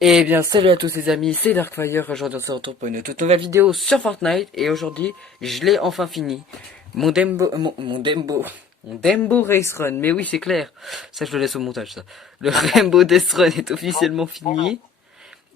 Eh bien, salut à tous les amis, c'est Darkfire. Aujourd'hui, on se retrouve pour une toute nouvelle vidéo sur Fortnite. Et aujourd'hui, je l'ai enfin fini. Mon Dembo Race Run. Mais oui, c'est clair. Ça, je le laisse au montage, ça. Le Rainbow Death Run est officiellement fini.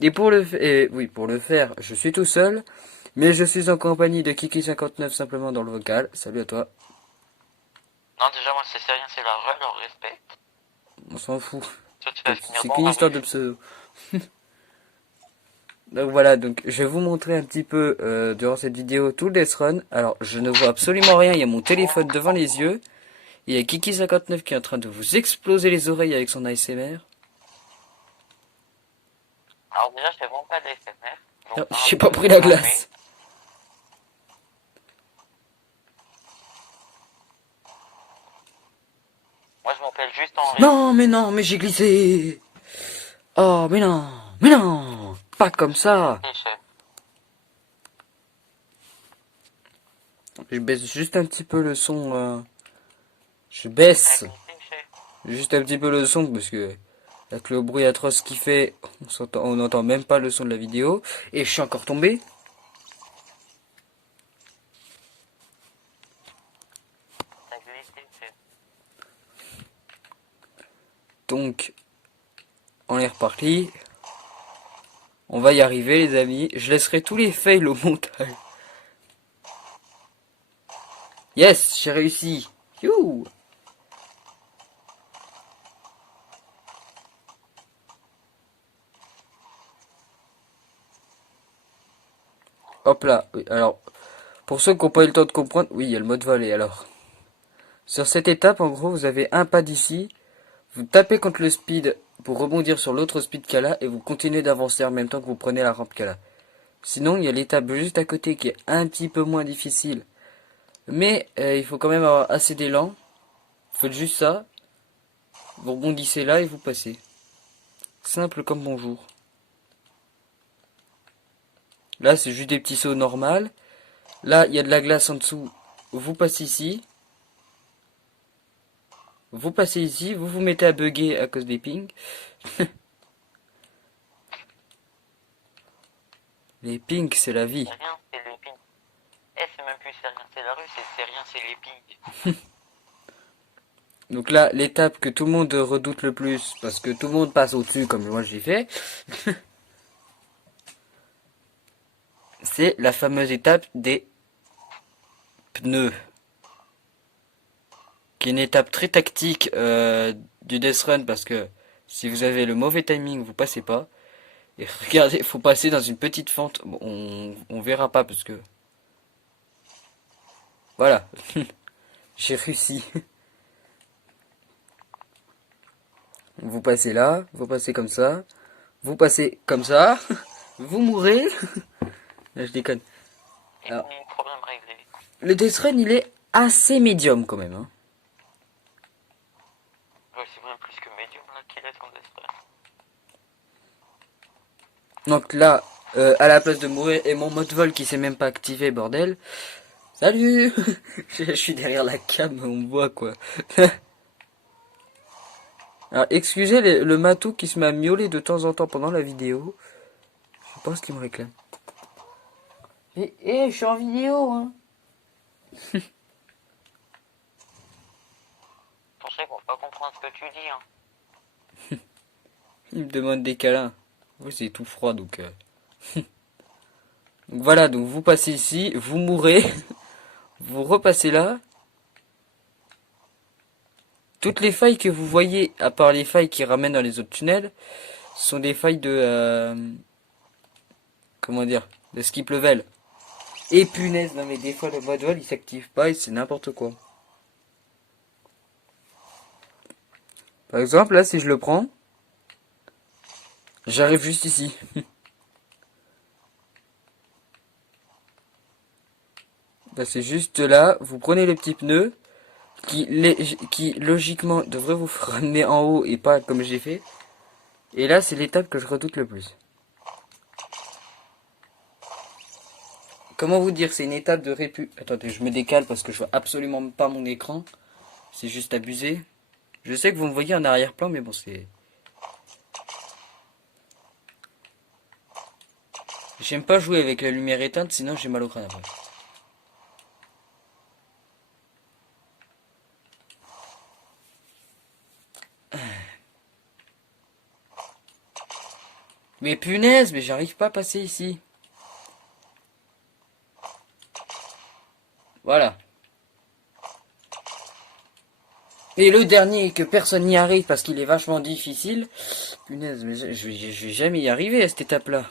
Et pour le faire, je suis tout seul. Mais je suis en compagnie de Kiki59 simplement dans le vocal. Salut à toi. Non, déjà, moi, c'est rien, c'est la rue, alors respect. On s'en fout. Toi, tu vas finir C'est bon, qu'une bah histoire de bref. pseudo. Donc voilà, donc je vais vous montrer un petit peu durant cette vidéo tout le Death Run. Alors je ne vois absolument rien, il y a mon téléphone devant les yeux. Il y a Kiki59 qui est en train de vous exploser les oreilles avec son ASMR. Alors déjà, je fais vraiment pas d'ASMR. Non, Donc, j'ai pas pris la glace. Moi, je m'appelle juste Henri. Non, mais j'ai glissé. Oh, mais non, pas comme ça. Et chef. Je baisse juste un petit peu le son. Je Avec baisse glissé, chef. juste un petit peu le son parce que avec le bruit atroce qu'il fait, on n'entend même pas le son de la vidéo. Et je suis encore tombé. T'as glissé, chef. Donc, on est reparti. On va y arriver les amis. Je laisserai tous les fails au montage. Yes, j'ai réussi. You. Hop là. Oui, alors, pour ceux qui n'ont pas eu le temps de comprendre, oui, il y a le mode volley alors. Sur cette étape, en gros, vous avez un pas d'ici. Vous tapez contre le speed pour rebondir sur l'autre speed qu'il y a là et vous continuez d'avancer en même temps que vous prenez la rampe qu'il y a là. Sinon, il y a l'étape juste à côté qui est un petit peu moins difficile. Mais il faut quand même avoir assez d'élan. Vous faites juste ça. Vous rebondissez là et vous passez. Simple comme bonjour. Là, c'est juste des petits sauts normaux. Là, il y a de la glace en dessous. Vous passez ici. Vous passez ici. Vous vous mettez à bugger à cause des pings. Les pings, c'est la vie. C'est rien, c'est les pings. Eh, c'est même plus c'est rien, c'est la rue, c'est rien, c'est les pings. Donc là, l'étape que tout le monde redoute le plus, parce que tout le monde passe au-dessus comme moi j'ai fait, c'est la fameuse étape des pneus. Qui est une étape très tactique du Death Run, parce que si vous avez le mauvais timing, vous passez pas. Et regardez, il faut passer dans une petite fente. Bon, on verra pas, parce que... Voilà. J'ai réussi. Vous passez là, vous passez comme ça, vous passez comme ça, vous mourrez. Là, je déconne. Et Alors, problème réglé. le Death Run, il est assez médium quand même. Hein. Ouais, c'est même plus que médium là qu'il est comme d'espèce. Donc là, à la place de mourir, et mon mode vol qui s'est même pas activé, bordel. Salut. Je suis derrière la cam, on me voit quoi. Alors, excusez le matou qui se m'a miaulé de temps en temps pendant la vidéo. Je pense qu'il me réclame. Je suis en vidéo, hein. Ton chef va pas comprendre ce que tu dis, hein. Il me demande des câlins. Oui, c'est tout froid, donc... Donc voilà, donc vous passez ici, vous mourrez. Vous repassez là. Toutes les failles que vous voyez, à part les failles qui ramènent dans les autres tunnels, sont des failles de... comment dire, de skip level. Et punaise, non mais des fois le mode vol il s'active pas et c'est n'importe quoi. Par exemple, là si je le prends, j'arrive juste ici. Là c'est juste là, vous prenez les petits pneus, qui logiquement devraient vous ramener en haut et pas comme j'ai fait. Et là c'est l'étape que je redoute le plus. Comment vous dire, c'est une étape de répu... Attendez, je me décale parce que je vois absolument pas mon écran. C'est juste abusé. Je sais que vous me voyez en arrière-plan, mais bon, c'est... J'aime pas jouer avec la lumière éteinte, sinon j'ai mal au crâne après. Mais punaise, mais j'arrive pas à passer ici. Voilà. Et le dernier, que personne n'y arrive parce qu'il est vachement difficile. Punaise, mais je vais jamais y arriver à cette étape-là.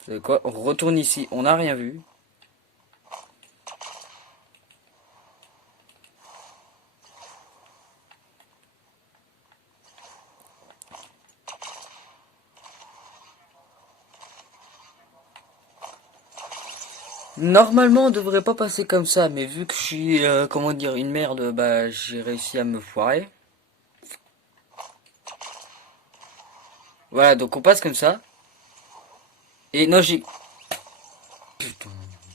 Vous savez quoi? On retourne ici, on n'a rien vu. Normalement, on devrait pas passer comme ça, mais vu que je suis, comment dire, une merde, bah, j'ai réussi à me foirer. Voilà, donc on passe comme ça. Et non, j'ai... Putain,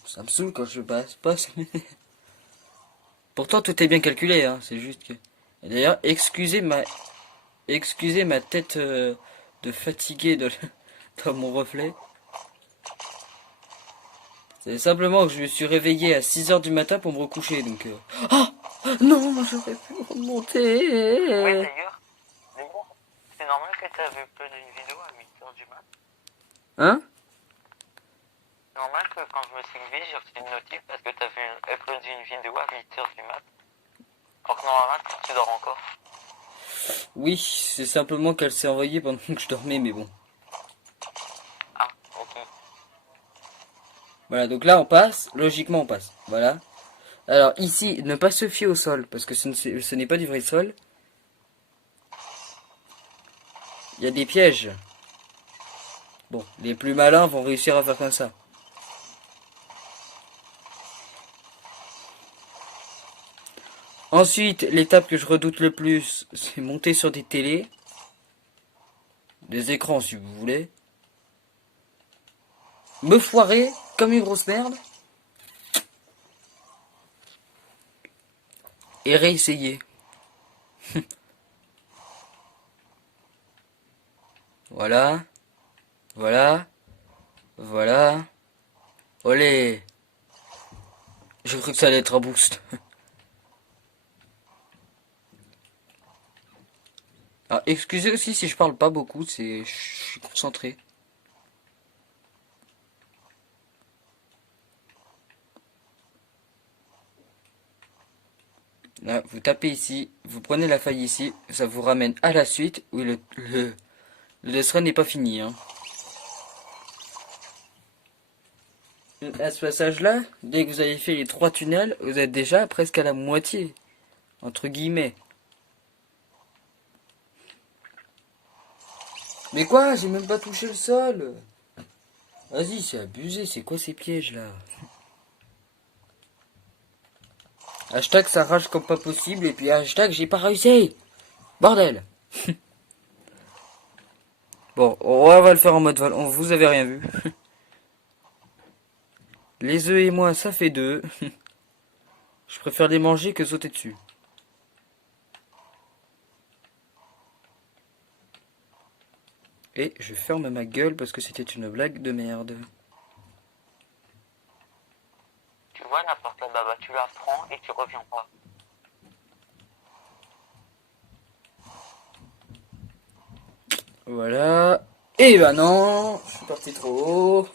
ça me saoule quand je passe. Pourtant, tout est bien calculé, hein, c'est juste que... Et d'ailleurs, excusez ma tête de fatigué dans mon reflet. C'est simplement que je me suis réveillé à 6 heures du matin pour me recoucher, donc... Ah non, j'aurais pu Oui, remonter. d'ailleurs, c'est normal que tu avais uploadé une vidéo à 8h du mat. Hein? C'est normal que quand je me suis levé, j'ai reçu une notif parce que tu avais uploadé une vidéo à 8h du mat. Alors que normalement, tu dors encore. Oui, c'est simplement qu'elle s'est envoyée pendant que je dormais, mais bon. Ah, ok. Voilà, donc là on passe, logiquement on passe, voilà. Alors ici, ne pas se fier au sol, parce que ce n'est pas du vrai sol. Il y a des pièges. Bon, les plus malins vont réussir à faire comme ça. Ensuite, l'étape que je redoute le plus, c'est monter sur des télés. Des écrans si vous voulez. Me foirer comme une grosse merde. Et réessayer. Voilà. Voilà. Voilà. Olé. J'ai cru que ça allait être un boost. Alors, excusez aussi si je parle pas beaucoup, je suis concentré. Là, vous tapez ici, vous prenez la faille ici, ça vous ramène à la suite. Oui, le death run n'est pas fini. Hein. À ce passage-là, dès que vous avez fait les 3 tunnels, vous êtes déjà presque à la moitié. Entre guillemets. Mais quoi? J'ai même pas touché le sol. Vas-y, c'est abusé, c'est quoi ces pièges là? Hashtag ça rage comme pas possible et puis hashtag j'ai pas réussi. Bordel. Bon, on va le faire en mode vol. Vous avez rien vu. Les œufs et moi, ça fait 2. Je préfère les manger que sauter dessus. Et je ferme ma gueule parce que c'était une blague de merde. Tu vois la porte là-bas, bah, tu la prends et tu reviens pas. Voilà. Et bah non, je suis parti trop haut.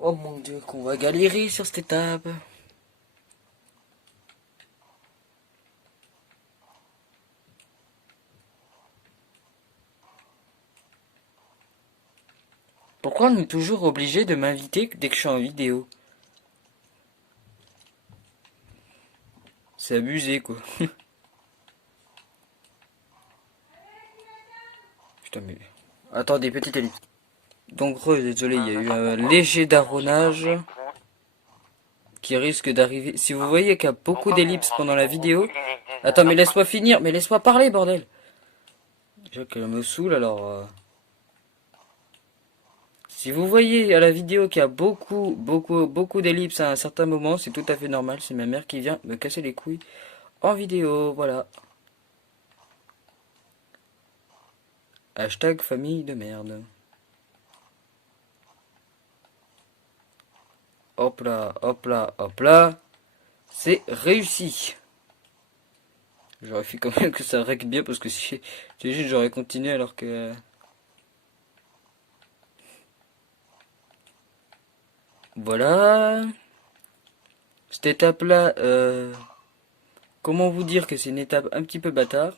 Oh mon dieu, qu'on va galérer sur cette étape. Pourquoi on est toujours obligé de m'inviter dès que je suis en vidéo? C'est abusé quoi. Putain mais... Attendez, petite ellipse. Donc désolé, il y a eu un léger daronnage qui risque d'arriver. Si vous voyez qu'il y a beaucoup d'ellipses pendant la vidéo... Attends, mais laisse-moi finir, mais laisse-moi parler, bordel. Déjà qu'elle me saoule, alors... Si vous voyez à la vidéo qu'il y a beaucoup d'ellipses à un certain moment, c'est tout à fait normal. C'est ma mère qui vient me casser les couilles en vidéo. Voilà. Hashtag famille de merde. Hop là, hop là, hop là. C'est réussi. J'aurais fait quand même que ça règle bien parce que si j'aurais continué alors que... Voilà. Cette étape-là, comment vous dire que c'est une étape un petit peu bâtard.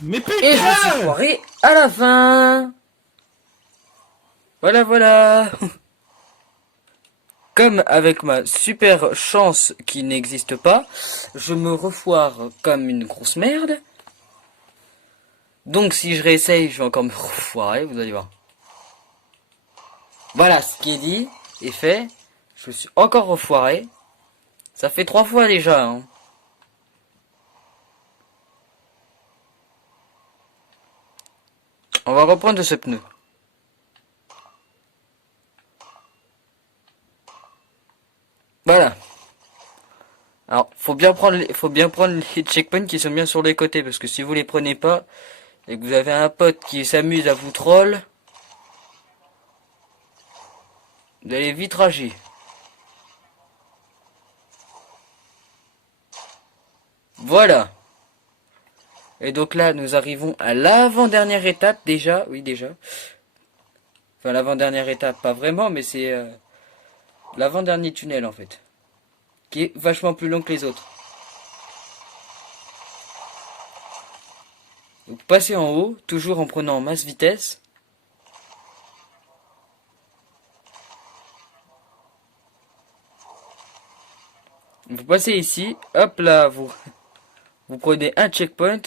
Mais Et je me suis putain! foiré à la fin. Voilà, voilà. Comme avec ma super chance qui n'existe pas, je me refoire comme une grosse merde. Donc si je réessaye, je vais encore me refoirer, vous allez voir. Voilà, ce qui est dit est fait. Je me suis encore refoiré. Ça fait 3 fois déjà, hein. On va reprendre de ce pneu. Voilà. Alors, faut bien prendre les checkpoints qui sont bien sur les côtés, parce que si vous les prenez pas, et que vous avez un pote qui s'amuse à vous troll, vous allez vite rager. Voilà. Et donc là, nous arrivons à l'avant-dernière étape déjà. Oui, déjà. Enfin, l'avant-dernière étape, pas vraiment, mais c'est l'avant-dernier tunnel en fait. Qui est vachement plus long que les autres. Donc passez en haut, toujours en prenant masse vitesse. Vous passez ici, hop là, vous prenez un checkpoint.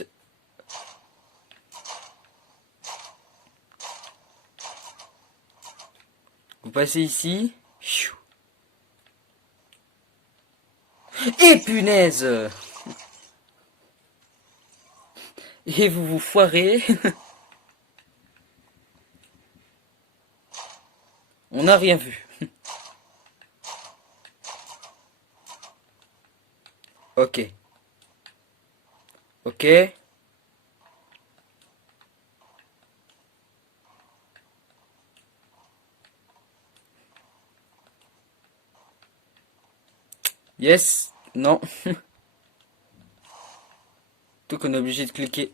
Vous passez ici. Et punaise! Et vous vous foirez. On n'a rien vu. Ok. Ok. Yes. Non. Tout qu'on est obligé de cliquer.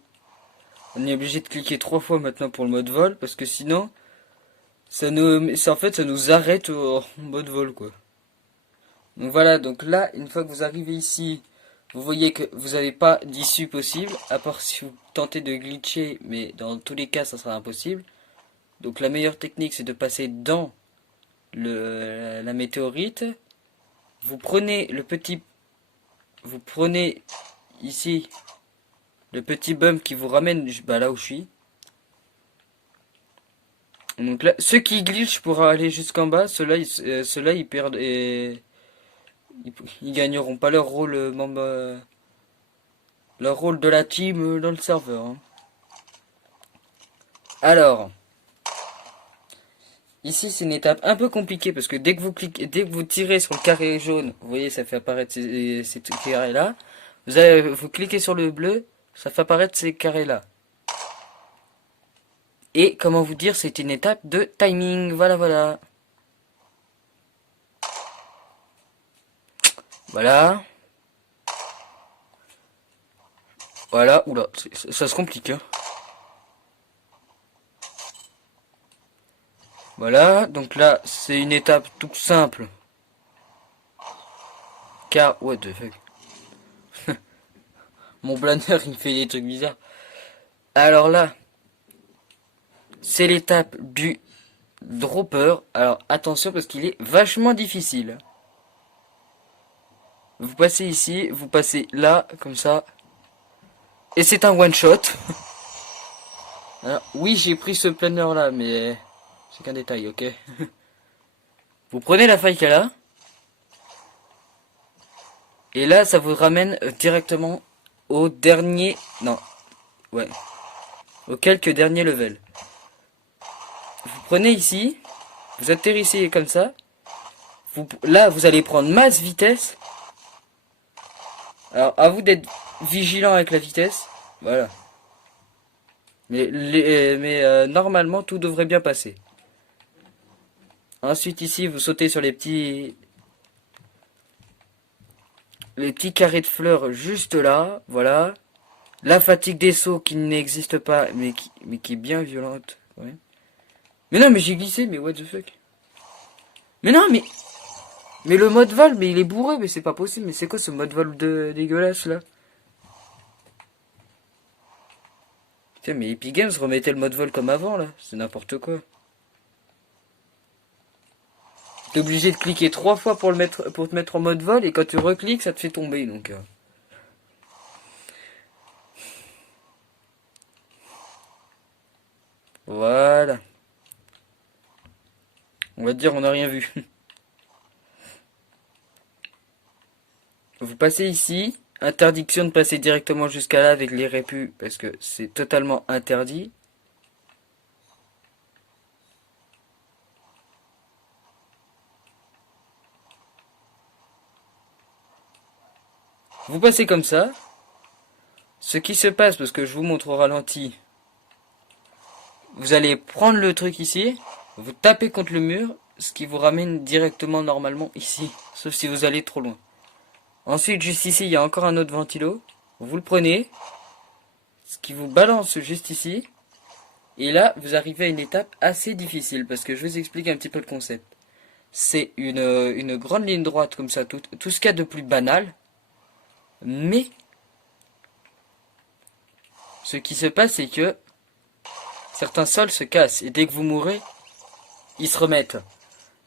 On est obligé de cliquer 3 fois maintenant pour le mode vol. Parce que sinon, en fait, ça nous arrête en mode vol, quoi. Donc voilà, donc là, une fois que vous arrivez ici, vous voyez que vous n'avez pas d'issue possible, à part si vous tentez de glitcher, mais dans tous les cas, ça sera impossible. Donc la meilleure technique, c'est de passer dans la météorite. Vous prenez vous prenez ici le petit bump qui vous ramène là où je suis. Donc là, ceux qui glitchent pour aller jusqu'en bas, ceux-là, ils perdent et ils gagneront pas leur rôle de la team dans le serveur, hein. Alors, ici c'est une étape un peu compliquée parce que dès que vous tirez sur le carré jaune, vous voyez ça fait apparaître ces carrés là. Vous cliquez sur le bleu, ça fait apparaître ces carrés là. Et comment vous dire, c'est une étape de timing, voilà voilà. Voilà. Voilà, oula, ça se complique, hein. Voilà, donc là, c'est une étape toute simple. Car, what the fuck. Mon planner, il fait des trucs bizarres. Alors là, c'est l'étape du dropper. Alors, attention parce qu'il est vachement difficile. Vous passez ici, vous passez là, comme ça. Et c'est un one shot. Alors, oui, j'ai pris ce planner là, mais c'est qu'un détail, ok. Vous prenez la faille qu'elle a. Et là, ça vous ramène directement au dernier... Non, ouais. Au quelques derniers levels. Vous prenez ici, vous atterrissez comme ça. Là, vous allez prendre masse vitesse. Alors, à vous d'être vigilant avec la vitesse. Voilà. Mais normalement, tout devrait bien passer. Ensuite, ici, vous sautez sur les petits carrés de fleurs juste là. Voilà. La fatigue des sauts qui n'existe pas, mais qui est bien violente. Ouais. Mais non, mais j'ai glissé, mais what the fuck. Mais non, mais le mode vol, mais il est bourré, mais c'est pas possible. Mais c'est quoi ce mode vol dégueulasse là? Putain, mais Epic Games remettait le mode vol comme avant là. C'est n'importe quoi. T'es obligé de cliquer 3 fois pour te mettre en mode vol, et quand tu recliques, ça te fait tomber donc. Voilà. On va dire on n'a rien vu. Vous passez ici. Interdiction de passer directement jusqu'à là avec les répus parce que c'est totalement interdit. Vous passez comme ça. Ce qui se passe, parce que je vous montre au ralenti, vous allez prendre le truc ici, vous tapez contre le mur, ce qui vous ramène directement normalement ici, sauf si vous allez trop loin. Ensuite, juste ici, il y a encore un autre ventilo. Vous le prenez, ce qui vous balance juste ici. Et là, vous arrivez à une étape assez difficile, parce que je vous explique un petit peu le concept. C'est une grande ligne droite comme ça, tout ce qu'il y a de plus banal. Mais, ce qui se passe, c'est que certains sols se cassent, et dès que vous mourrez, ils se remettent.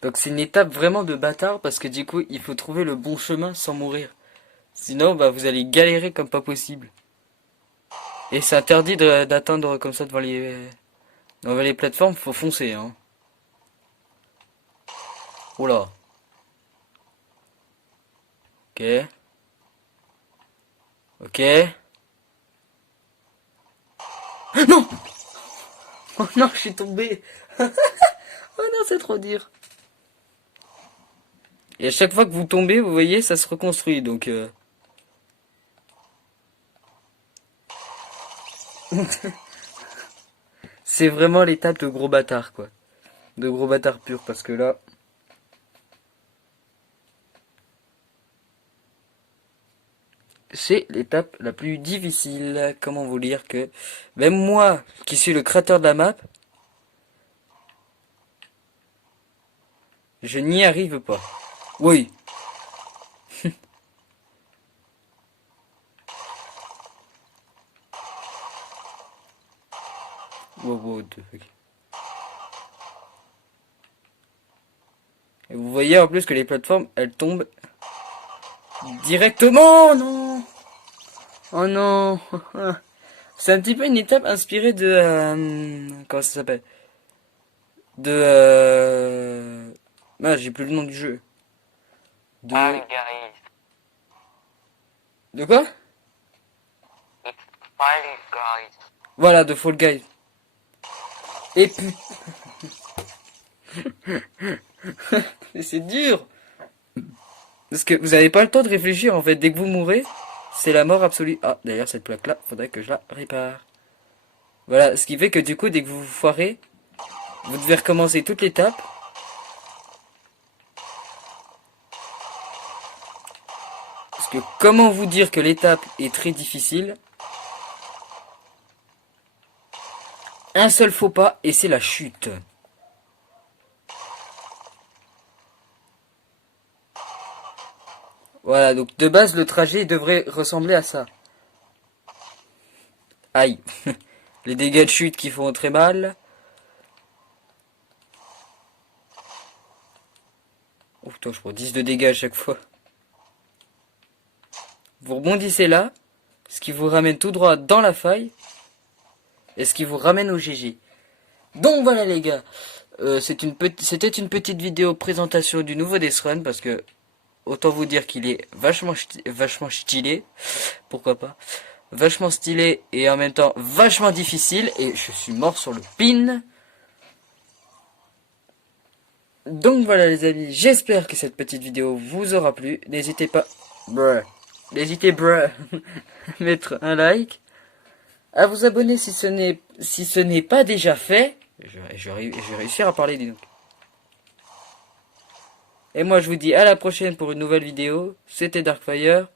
Donc c'est une étape vraiment de bâtard, parce que du coup, il faut trouver le bon chemin sans mourir. Sinon, bah, vous allez galérer comme pas possible. Et c'est interdit d'atteindre comme ça devant les plateformes, faut foncer, hein. Oh là. Ok. Ok. Non! Oh non, je suis tombé. Oh non, c'est trop dur. Et à chaque fois que vous tombez, vous voyez, ça se reconstruit, donc... C'est vraiment l'étape de gros bâtard, quoi. De gros bâtard pur, parce que là... C'est l'étape la plus difficile. Comment vous dire que... Même moi, qui suis le créateur de la map, je n'y arrive pas. Oui. Wow, wow, et vous voyez en plus que les plateformes, elles tombent directement. Non. Oh non. C'est un petit peu une étape inspirée de... comment ça s'appelle? De... Ah, j'ai plus le nom du jeu. De... Fall Guys. De quoi? It's Fall Guys. Voilà, de Fall Guys. Et puis... Mais c'est dur. Parce que vous n'avez pas le temps de réfléchir en fait. Dès que vous mourrez, c'est la mort absolue. Ah, d'ailleurs, cette plaque-là, faudrait que je la répare. Voilà, ce qui fait que du coup, dès que vous vous foirez, vous devez recommencer toute l'étape. Parce que comment vous dire que l'étape est très difficile? Un seul faux pas et c'est la chute. Voilà, donc de base, le trajet devrait ressembler à ça. Aïe. Les dégâts de chute qui font très mal. Oh putain, je prends 10 de dégâts à chaque fois. Vous rebondissez là, ce qui vous ramène tout droit dans la faille. Et ce qui vous ramène au GG. Donc voilà les gars. C'était une petite vidéo présentation du nouveau Death Run parce que autant vous dire qu'il est vachement stylé. Pourquoi pas. Vachement stylé et en même temps vachement difficile. Et je suis mort sur le pin. Donc voilà les amis, j'espère que cette petite vidéo vous aura plu. N'hésitez pas, n'hésitez à mettre un like, à vous abonner si ce n'est pas déjà fait. Je vais réussir à parler, dis donc. Et moi je vous dis à la prochaine pour une nouvelle vidéo. C'était Darkfire.